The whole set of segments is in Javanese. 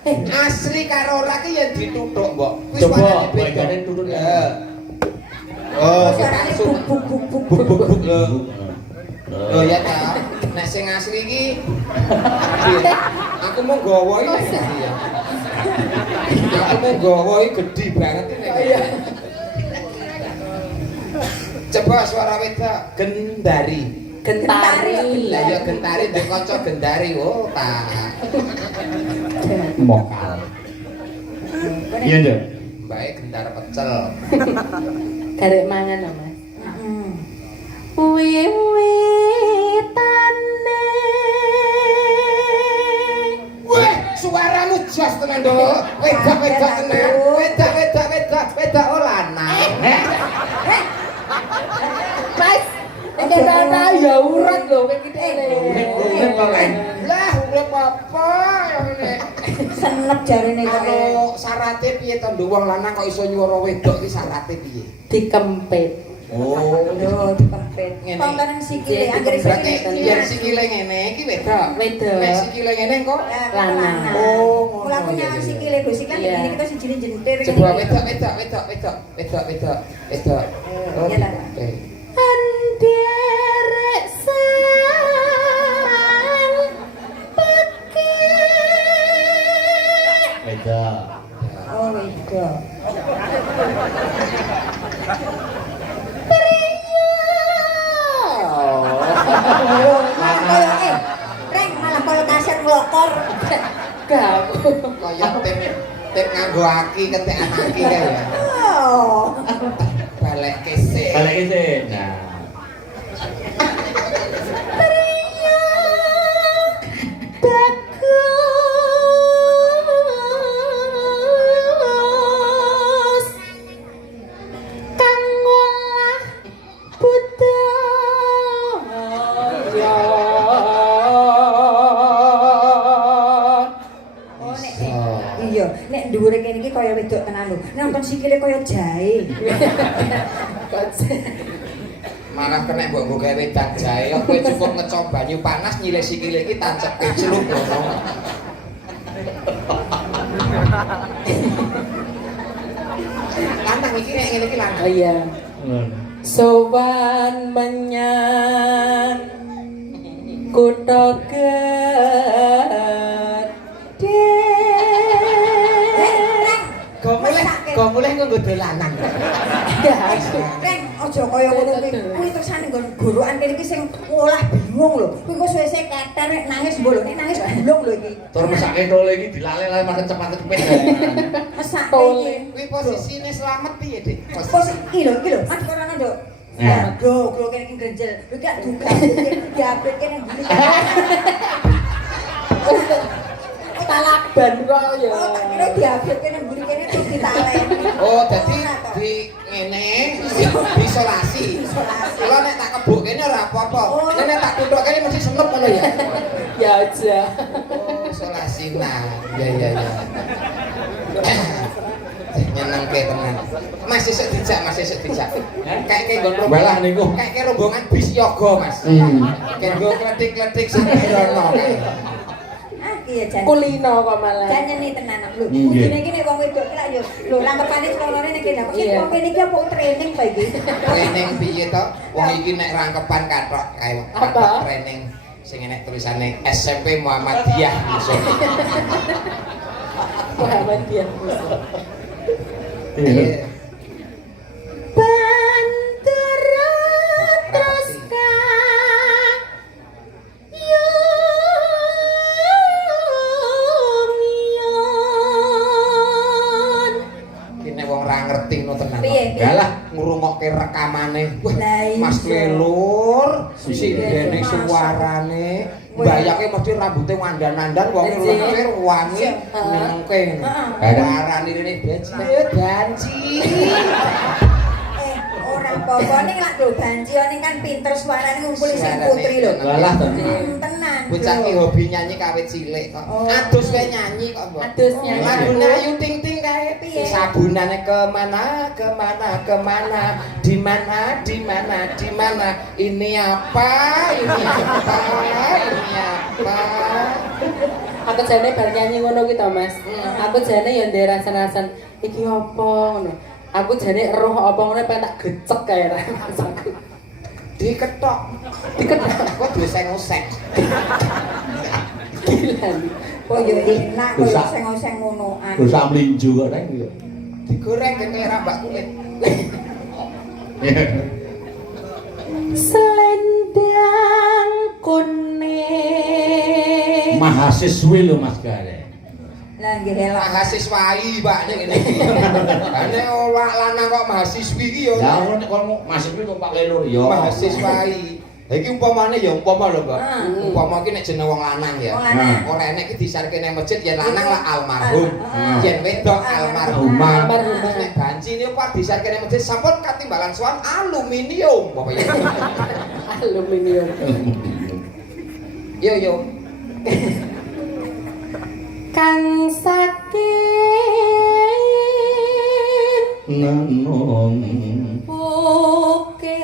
Asli karo ora ki yen dituthuk, Mbok. Kuwi Coba suarane baikane beda. turun ya. Oh, suarane langsung buk buk buk buk buk. buk lho. Lho ya ta. Nek sing asli iki aku mau nggawa iki. Aku mau nggawa iki gedhi banget ini. Coba suara wedok gendari. Gentari. Lah ya gentari ndek kanca gendari. Oh, tak. Mokal. Iya, Nduk. Baik gendar pecel. Garek mangan lho, Mas. Heeh. Wiwitane. Weh, suaramu jos tenan, Nduk. Wedok tenan. Wedok oh lanang. Mas, iki ana ya urat lho kowe iki. Urip kok, Len. Lah, urip apa ya ngene. Senep jarene kok. Kalau syarate piye to Nduk wong lanang kok iso nyuwara wedok iki syarate piye? Dikempit. Oh, Lho dikempit. Ngene. Tontonan sikile anggere berarti sikile. yen sikile ngene iki wedok. Wedok. Nek sikile ngene kok Lanang. Oh, Mula aku ngono, nyawan iya, sikile, lho sikile Iya. begini kita sijine jentir. Coba wedok. Oh, Iya, lah. oke. Anderek sang pekik. Beda. Oh, wedok. Oh, Malah koyo Reng malah koyo kaset nglokor. Gamu. kaya tip nganggo aki ketekan aki kae ya. Oh. Balik kese. Balik isi. Nah. Bagus kang ngolah budaya. Oh nek iya, nek dhuwure kene iki kaya wedok tenan lho. Nonton sikile kaya jahe. Malah kena mbok nggo gawe wedang jahe, kowe cukup ngeco banyu panas nyilih sikile iki tancep celup ngono. Lanang iki nek ngene iki lanang. Oh iya. Sowan menyang kutha gedhe. Kok mulai nggo dolanan. Reng, aja kaya ngono kuwi. Kuwi tersane nggon gorokan kene iki sing olah bingung lho. Kuwi kok suwe-suwe keter nek nangis mbolo, nek nangis gulung lho iki. Tur mesake tole iki dilale-lale makin cepet-cepet. Mesake Tole. iki. Kuwi posisine selamat piye, Dik? Posisi iki lho, Mas korana nduk. Nah. Glo kene iki grenjel. Lho gak duga. Diapit kene mburi. Talaban kok ya. Oh, tak kira diapit kene mburi kene terus ditaleni. Oh, dadi di ngene isolasi. Kalau nek tak kebuk kene ora apa-apa. Nek tak tuthuk kene mesti senep ngono ya. Ya aja. Oh, isolasi nah. Ya. Nyenengke tenan. Mas sesuk dijak. Kayak nggon Walah niku. Kayak rombongan bis yoga, Mas. Kayak nggo kletik-kletik samperono kae. Ah, iya jan. Kulino kok malah. Jan nyeni tenan lho. Iya. Kudune iki nek wong wedok ki lak yo lho langkepane sekolahane nek kene. Kok Iya. wong kene iki apa training ta iki? Training piye to? Wong iki nek rangkepan kathok kae. Apa? Training sing enek tulisane SMP Muhammadiyah Musuh. Muhammadiyah Musuh. Iya. Bandara terus Kene wong ora ngerti no tenan. Piye? Yalah ngrungokke rekamane. Wah, Lah iya. Mas Kelur, sindene Mas. suarane, mbayake mesti rambute wandan-wandan wonge Iya. lentir wangi Heeh. nyenengke. Heeh. Arane rene banci. Ora apa-apa ning lak lho banci ning kan pinter suarane ngumpuli sing putri lho. Walah tenan. Tenan. Bocah ki lho. hobi nyanyi kawit cilik kok. Oh. Adus wae nyanyi kok, Mbok. Adus nyanyi. Lagune Ayu Ting Ting kae. Piye? Sabunane kemana, di mana. Ini apa? Aku jane bar nyanyi ngono ki to, Mas. Aku jane ya ndek rasan-rasan iki apa ngono. Aku jane eruh apa ngono pengen tak gecek kae ra masaku. Diketok. Kok duwe seng-oseng. Gila. Oh ya enak kok seng-seng ngonoan. Dosa mlinju kok rek yo. Digoreng kaya rambak kulit. Selendang kuning. Mahasiswi lho Mas Gare. Lah nggih elok. Mahasiswai Pak ning ngene iki. Ane ora lanang kok mahasiswi iki ya. Ya ngono nek kono mahasiswi kok Pak Lelur ya. Mahasiswai. Lah iki umpamane ya umpama lho, Mbak. Umpama iki nek jeneng wong lanang ya. Wong lanang. Ora enek iki disarke nang masjid yen lanang lah almarhum. Yen wedok Almarhumah. almarhumah. Nek banci niku Pak disarke nang masjid sampun katimbalan sowan aluminium pokoke. Aluminium. Yo. Kang saking Nenong. oke.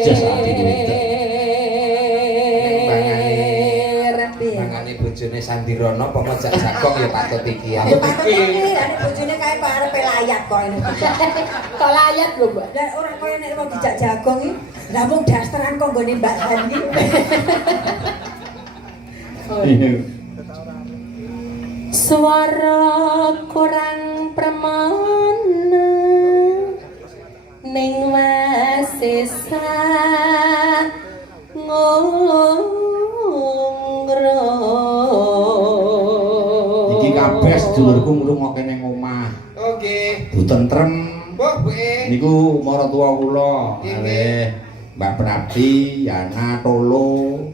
Jas ati gitu. Mangane bojone Sandirono apa ngajak Jagong ya patut iki ya. Ya patut iki, nek bojone kae kok arepe layat kok ini. Kok layat lho, Mbak. Lah ora kaya nek wong dijak Jagong iki, lah mung dasteran kok nggone Mbak Hani. Suara kurang permana ning wasesa ngongro. Iki kabeh sedulurku ngrungokke ning omah. Oke. Bu tentrem. Mbok kowe. Niku maratuwa kula. Nggih. Kalih Mbak Pradi, Yana Tolo.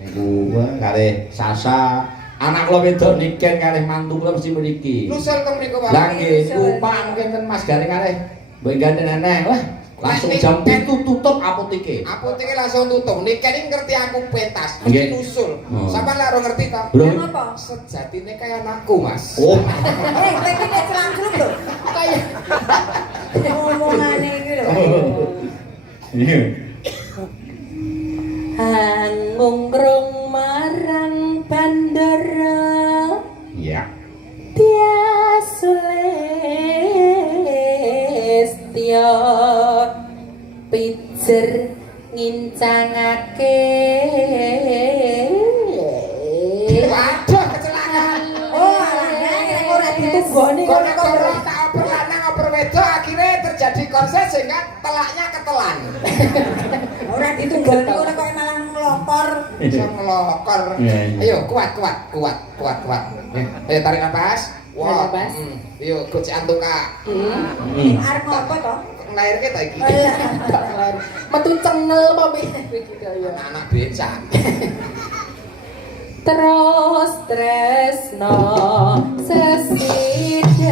Niku kalih Sasa. Anak kula wedok niken kalih mantu kula mesti mriki. Nusul kok mriku Pak. Lah nggih, Pak mungkin ten Mas Garing kalih mbok gandeng eneh. Wah, langsung jam 7 tutup apoteke. Apoteke langsung tutup. Niki ngerti aku pentas, Nggih. mesti nusul. Oh. Sampeyan lak ora ngerti to? Belum. Napa? Sejatine kaya anakku, Mas. Oh. Kowe iki nek celang-celung lho. Kaya Ngomongane iki lho. Iya. angungkrung marang bandara. Iya. Tiasulestya pijer ngincangake. Waduh, kecelakaan. Oh, alah ora ditunggoni kok nek Kok tak oper lanang oper wedok akhirnya terjadi konser sehingga telaknya ketelan. ora ditunggoni kok nek malah nglopor. Bisa ngelokor. Iya, iya. Ayo kuat. Ayo tarik nafas. Tarik nafas. Ayo gocekan tuka. Arep ngopo to? Nglairke ta iki. Metu cengel apa piye iki ya. Anak becak. Terus tresno sesideman.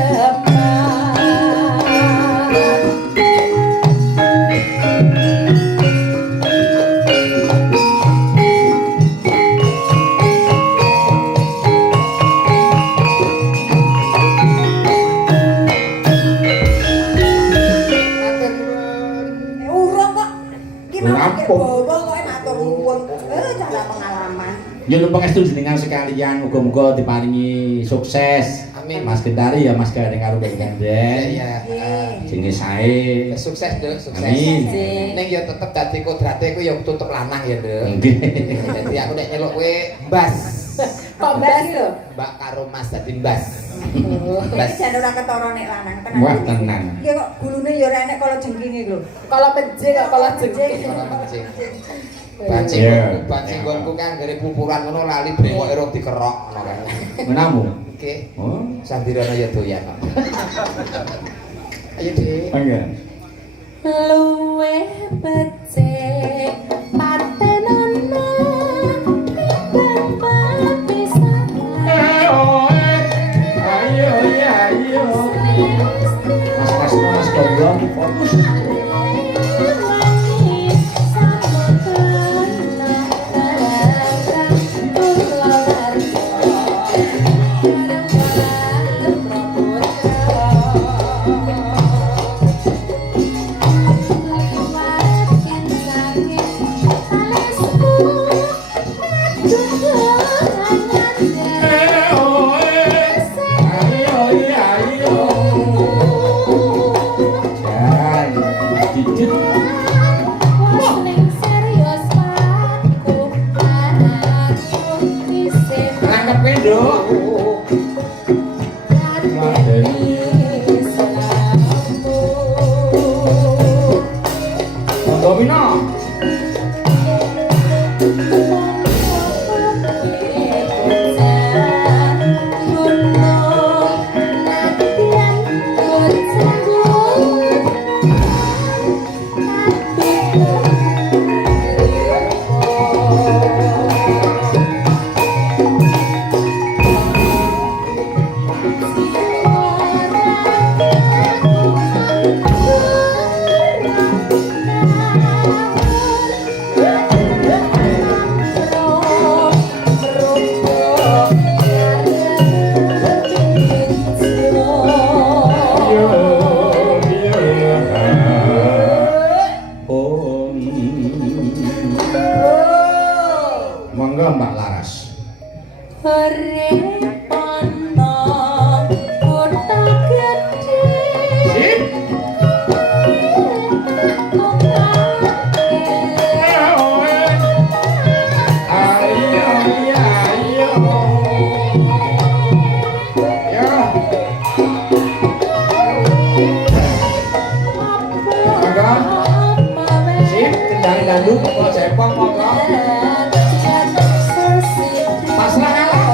Urung kok. Iki mau Rampung. bawa kok matur nuwun. Cara pengalaman. Ya numpang estu jenengan sekalian muga-muga diparingi sukses. Amin. Mas Gendari ya Mas Garing karo Mbak Gandeng. Iya. Jenenge sae. Sukses, Dek, sukses. Amin. Ning ya tetep dadi kodrate ku ya tutup lanang ya, Dek. Nggih. Jadi aku nek nyeluk kowe Mbas. Kok mbas lho? Mbak karo Mas dadi Mbas. Wis jan ora ketara nek lanang tenan. Wah, tenan. Iya kok gulune ya ora enek kala jengkinge lho. Kalau penjing kok kalau jengking. Ora mancing. Bancing Iya. bancing gonku kan gare pupuran ngono lali brewoke ro dikerok ngono kan. Menamu. Oke. Oh. Sandirono ya doyan kok. Ayo, Dik. Enggak. Luwe becik patenana timbang papisan. Ayo ya, ayo. Mas Gandong fokus. cakep kowe, Nduk. Monggo Mina. Monggo Mbak Laras. Sip. Ayo, ayo. Ya. Monggo. Sip, kendang dangdut apa cepong monggo. Pasrah kalah.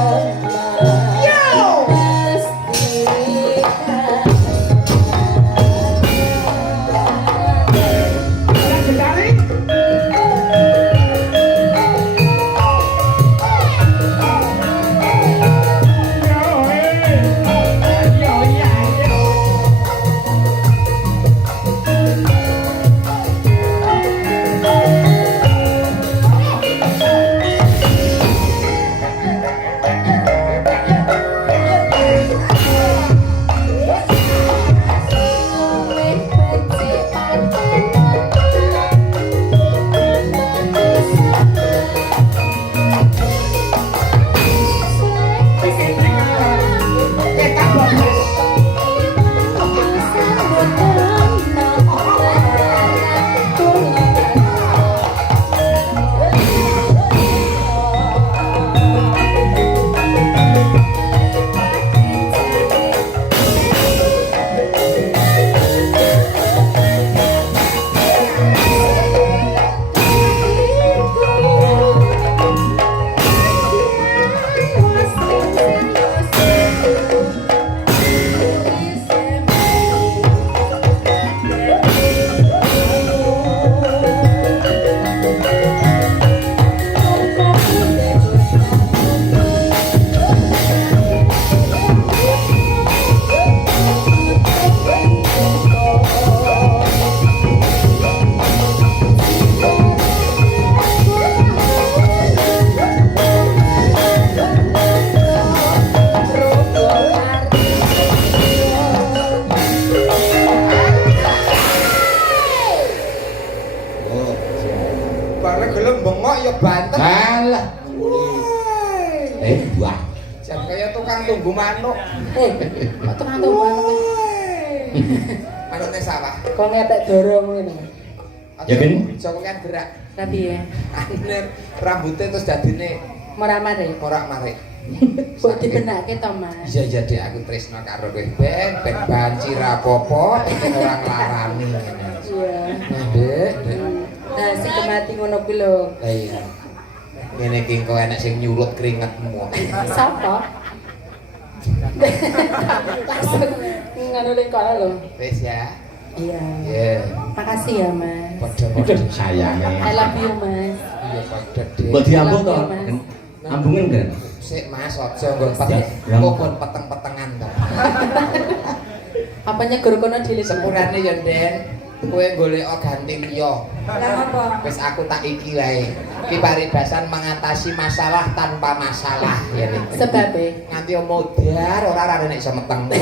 Bareng gelem bengok ya banteng. Alah. Wah. Jan kaya tukang tunggu manuk. Kok tukang tunggu manuk? Manukne sawah. Kok ngetek dorong ngene. Ya, Ben. Joko kan gerak. Tapi ya, Akhirnya rambutnya terus dadine morak-marik. morak-marik. Kok dibenake to, Mas? Iya jadi aku tresno karo kowe ben banci rapopo penting orang larani ngene. Iya. Nah, Dek. Nah, sing kemati ngono kuwi lho. Lah iya. Ngene iki kok enek sing nyulut keringetmu. Sapa? Langsung ngono ning kono lho. Wis ya. Iya. Iya. Makasih ya, Mas. Padha-padha Sayange. I love you, Mas. iya padha Dek. Mbok diambung to? Mas. Ambungen kan? Sik Mas aja nggon peteng. Ya. Kok nggon peteng-petengan to. Apanya guru kono dile Sepurane ya, Den. Kowe golek ganti liya. Lah apa? Wis aku tak iki wae. Iki paribasan mengatasi masalah tanpa masalah ya nih. Sebabe Nganti modar ora nek iso meteng.